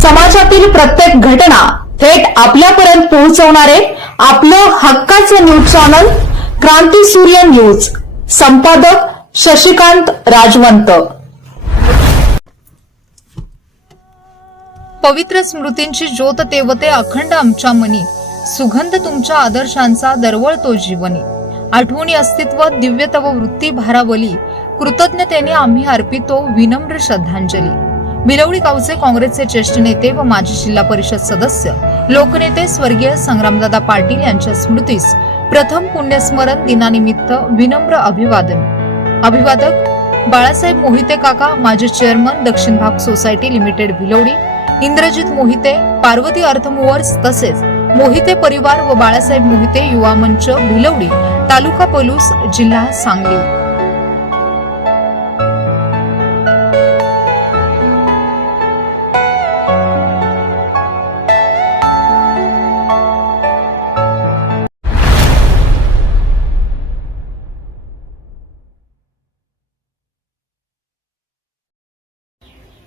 समाजातील प्रत्येक घटना थेट आपल्यापर्यंत पोहोचवणारे आपलं हक्काचं न्यूज चॅनल क्रांती सूर्य न्यूज. संपादक शशिकांत राजवंत. पवित्र स्मृतींची ज्योत तेवते अखंड आमच्या मनी. सुगंध तुमच्या आदर्शांचा दरवळतो जीवनी. आठवणी अस्तित्व दिव्य तव वृत्ती भारावली. कृतज्ञतेने आम्ही अर्पितो विनम्र श्रद्धांजली. बिलवडी गावचे काँग्रेसचे ज्येष्ठ नेते व माजी जिल्हा परिषद सदस्य लोकनेते स्वर्गीय संग्रामदादा पाटील यांच्या स्मृतीस प्रथम पुण्यस्मरण दिनानिमित्त विनम्र अभिवादन. अभिवादक बाळासाहेब मोहिते काका माजी chairman Dakshin Bhag society limited Bhilwadi Indrajit Mohite Parvati earth movers तसेच मोहिते परिवार व बाळासाहेब मोहिते युवा मंच भिलवडी तालुका पलूस जिल्हा सांगली.